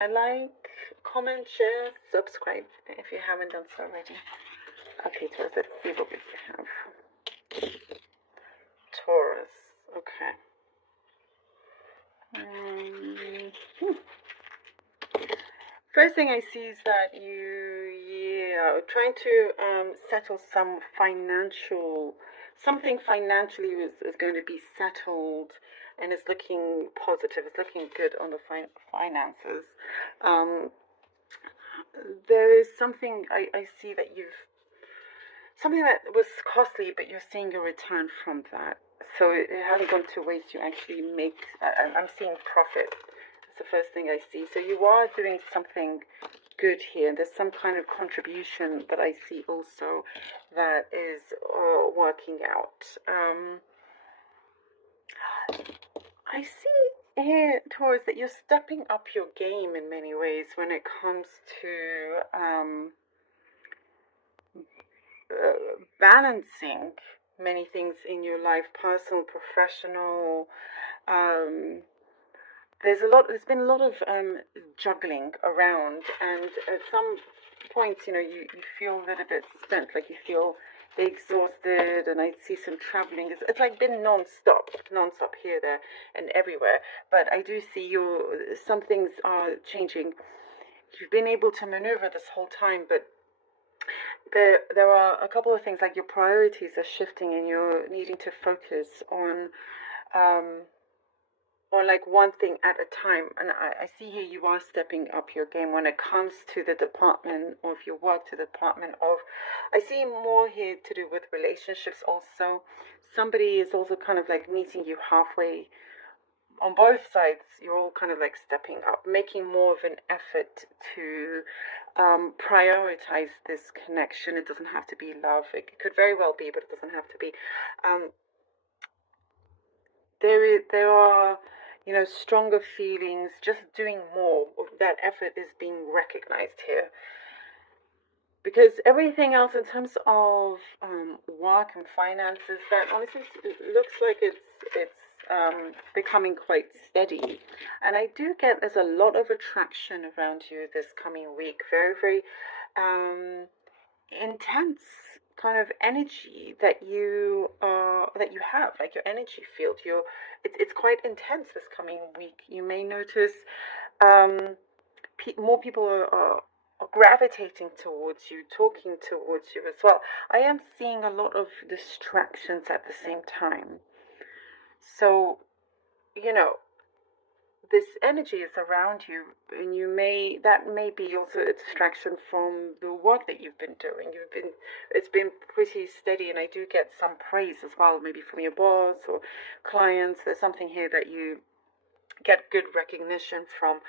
And like, comment, share, subscribe if you haven't done so already. Okay, Taurus, let's see what we have. Taurus, okay. First thing I see is that you're trying to settle something financially is going to be settled, and it's looking positive. It's looking good on the finances. Um, there is something I see that something that was costly, but you're seeing a return from that. So it hasn't gone to waste. You actually make, I'm seeing profit. That's the first thing I see. So you are doing something good here. There's some kind of contribution that I see also that is working out. I see here, Taurus, that you're stepping up your game in many ways when it comes to balancing many things in your life, personal, professional. There's been a lot of juggling around, and at some points, you feel a little bit spent, like you feel exhausted, and I see some traveling. It's like been non-stop here, there, and everywhere. But I do see some things are changing. You've been able to maneuver this whole time, but there are a couple of things, like your priorities are shifting, and you're needing to focus on like one thing at a time. And I see here you are stepping up your game when it comes to the department of your work, to the department of, I see more here to do with relationships also. Somebody is also kind of like meeting you halfway. On both sides, you're all kind of like stepping up, making more of an effort to prioritize this connection. It doesn't have to be love. It could very well be, but it doesn't have to be. There are, stronger feelings. Just doing more. That effort is being recognized here. Because everything else in terms of work and finances, that honestly looks like it's becoming quite steady. And I do get there's a lot of attraction around you this coming week. Very, very intense kind of energy that you have, like your energy field. It's quite intense this coming week. You may notice more people are gravitating towards you, talking towards you as well. I am seeing a lot of distractions at the same time. So, you know, this energy is around you, and that may be also a distraction from the work that you've been doing. It's been pretty steady, and I do get some praise as well, maybe from your boss or clients. There's something here that you get good recognition from.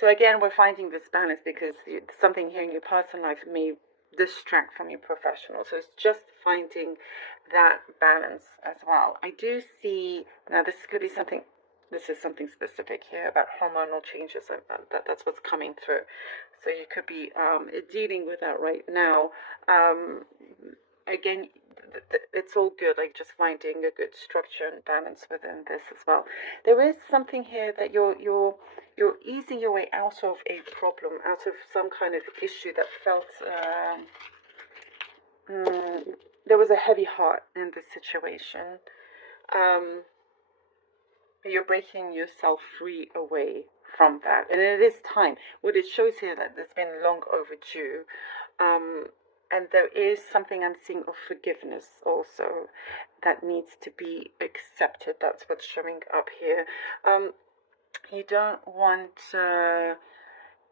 So again, we're finding this balance, because something here in your personal life may distract from your professional. So it's just finding that balance as well. I do see, now this could be something, this is something specific here about hormonal changes. That's what's coming through. So you could be dealing with that right now. Again, it's all good, like just finding a good structure and balance within this as well. There is something here that you're easing your way out of a problem, out of some kind of issue that felt there was a heavy heart in this situation. You're breaking yourself free away from that, and it is time. What it shows here that it's been long overdue. And there is something I'm seeing of forgiveness also that needs to be accepted. That's what's showing up here. You don't want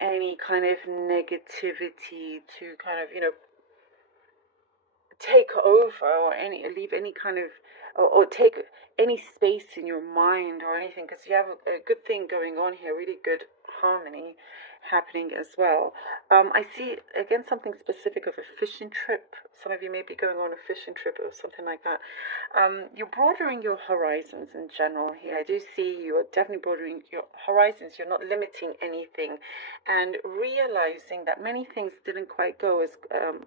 any kind of negativity to kind of, take over, or leave any kind of, or take any space in your mind or anything, because you have a good thing going on here, really good harmony happening as well. I see again something specific of a fishing trip. Some of you may be going on a fishing trip or something like that. You're broadening your horizons in general here. I do see you are definitely broadening your horizons. You're not limiting anything, and realizing that many things didn't quite go as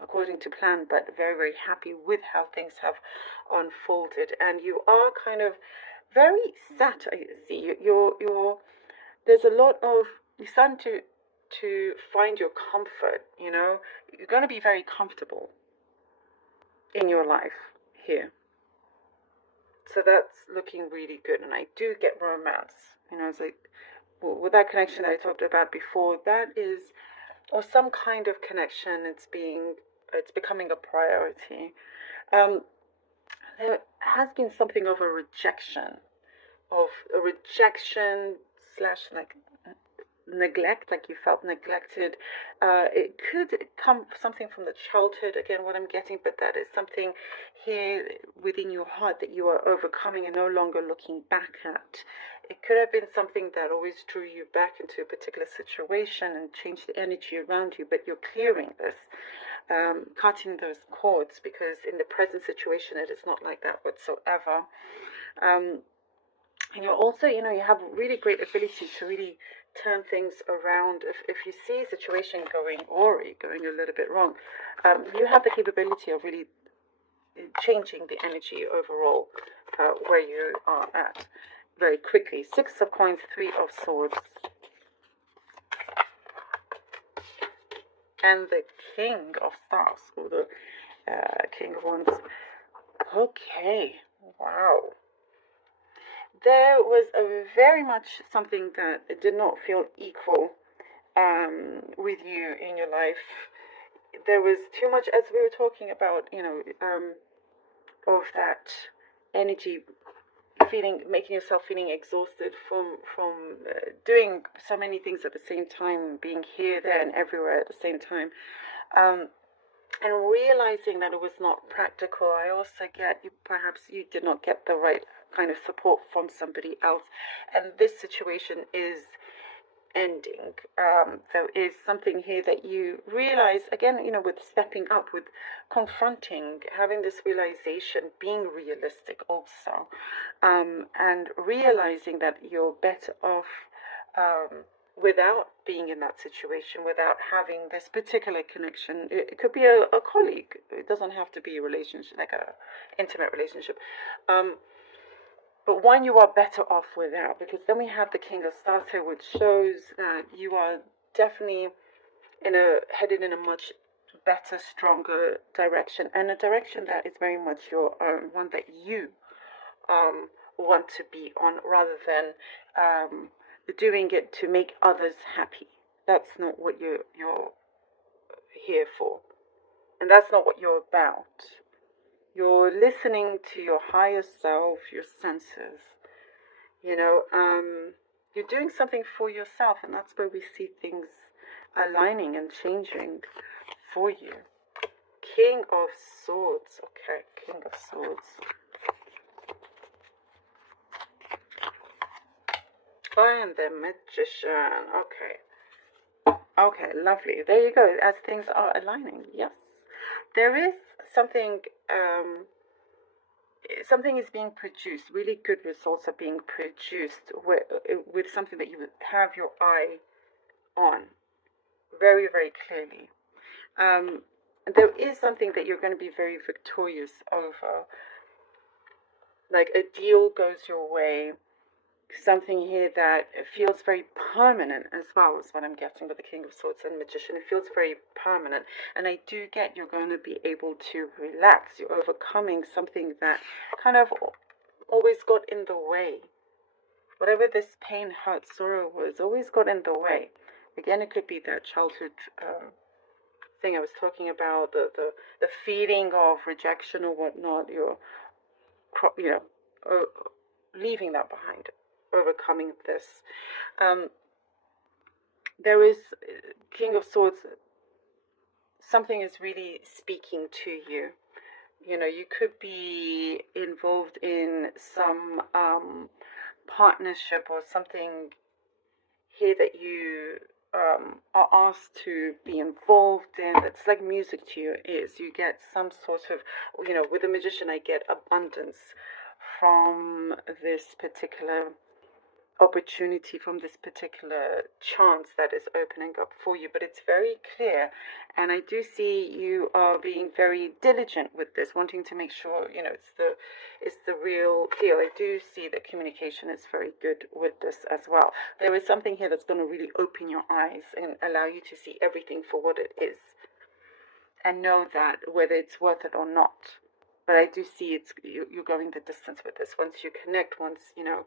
according to plan, but very, very happy with how things have unfolded. And you are kind of very sat. I see you're there's a lot of You're starting to find your comfort, you know. You're going to be very comfortable in your life here. So that's looking really good. And I do get romance. You know, it's like with that connection that I talked about before, that is, or some kind of connection, it's becoming a priority. There has been something of a rejection, slash like neglect, like you felt neglected. It could come something from the childhood, again, what I'm getting, but that is something here within your heart that you are overcoming and no longer looking back at. It could have been something that always drew you back into a particular situation and changed the energy around you, but you're clearing this. Cutting those cords, because in the present situation it is not like that whatsoever. And you're also, you know, you have really great ability to really turn things around. If you see a situation going awry, going a little bit wrong, you have the capability of really changing the energy overall where you are at very quickly. 6 of coins, 3 of swords, and the king of stars, or the king of wands. Okay, wow. There was a very much something that did not feel equal with you in your life. There was too much, as we were talking about, you know, of that energy, making yourself feeling exhausted from doing so many things at the same time, being here, there, and everywhere at the same time. And realizing that it was not practical. I also get perhaps you did not get the right kind of support from somebody else, and this situation is ending. There is something here that you realize, again, you know, with stepping up, with confronting, having this realization, being realistic also, and realizing that you're better off without being in that situation, without having this particular connection. It could be a colleague. It doesn't have to be a relationship, like a intimate relationship. But one you are better off without, because then we have the King of Stars here, which shows that you are definitely headed in a much better, stronger direction, and a direction that is very much your own, one that you want to be on, rather than doing it to make others happy. That's not what you're here for, and that's not what you're about. You're listening to your higher self, your senses. You know, you're doing something for yourself, and that's where we see things aligning and changing for you. King of Swords. Okay, King of Swords. And the Magician. Okay, lovely. There you go. As things are aligning, yes, there is something. Something is being produced. Really good results are being produced with something that you have your eye on very, very clearly. There is something that you're going to be very victorious over. Like a deal goes your way. Something here that feels very permanent as well is what I'm getting with the King of Swords and Magician. It feels very permanent, and I do get you're going to be able to relax. You're overcoming something that kind of always got in the way. Whatever this pain, hurt, sorrow was, always got in the way. Again, it could be that childhood thing I was talking about, the feeling of rejection or whatnot. You're, leaving that behind, overcoming this. There is King of Swords. Something is really speaking to you. You know, you could be involved in some partnership or something here that you are asked to be involved in. It's like music to your ears. You get some sort of, you know, with the Magician, I get abundance from this particular opportunity, from this particular chance that is opening up for you. But it's very clear, and I do see you are being very diligent with this, wanting to make sure, you know, it's the real deal. I do see that communication is very good with this as well. There is something here that's going to really open your eyes and allow you to see everything for what it is, and know that whether it's worth it or not. But I do see you're going the distance with this. Once you connect, once you know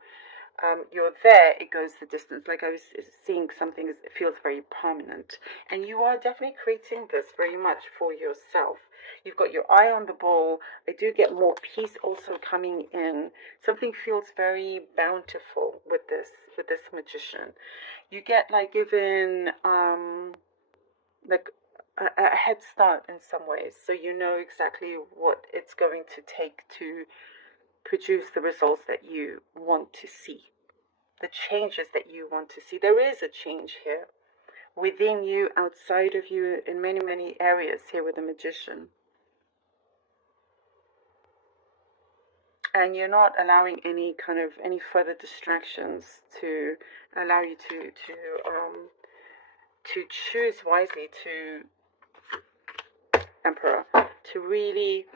you're there, it goes the distance. Like I was seeing something, it feels very permanent, and you are definitely creating this very much for yourself. You've got your eye on the ball. I do get more peace also coming in. Something feels very bountiful with this magician. You get like given like a head start in some ways, so you know exactly what it's going to take to produce the results that you want to see, the changes that you want to see. There is a change here within you, outside of you, in many, many areas here with the magician. And you're not allowing any further distractions to allow you to choose wisely, to Emperor, to really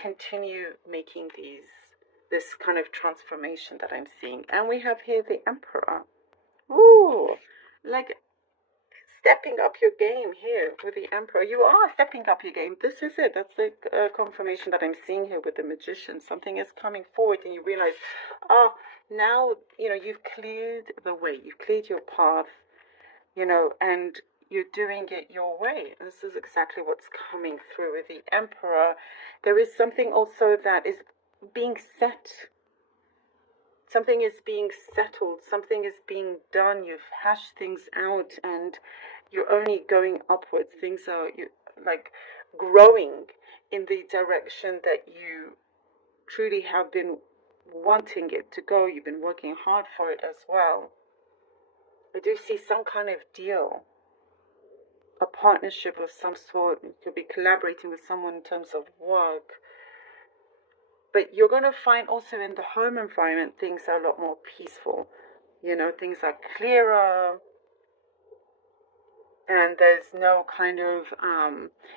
continue making this kind of transformation that I'm seeing. And we have here the Emperor. Ooh, like stepping up your game here with the Emperor. You are stepping up your game. This is it. That's the confirmation that I'm seeing here with the Magician. Something is coming forward, and you realize, oh, now, you know, you've cleared the way. You've cleared your path, you know, and you're doing it your way. This is exactly what's coming through with the Emperor. There is something also that is being set. Something is being settled. Something is being done. You've hashed things out, and you're only going upwards. Things are like growing in the direction that you truly have been wanting it to go. You've been working hard for it as well. I do see some kind of deal, a partnership of some sort. You could be collaborating with someone in terms of work. But you're going to find also in the home environment, things are a lot more peaceful. You know, things are clearer, and there's no kind of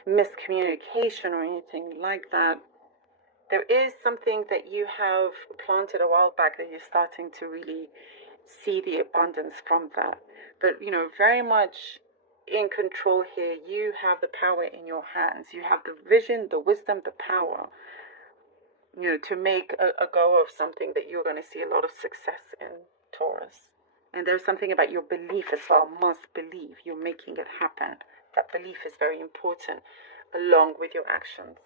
miscommunication or anything like that. There is something that you have planted a while back that you're starting to really see the abundance from that. But, you know, very much in control here. You have the power in your hands. You have the vision, the wisdom, the power, you know, to make a go of something that you're going to see a lot of success in, Taurus. And there's something about your belief as well. Must believe you're making it happen. That belief is very important, along with your actions.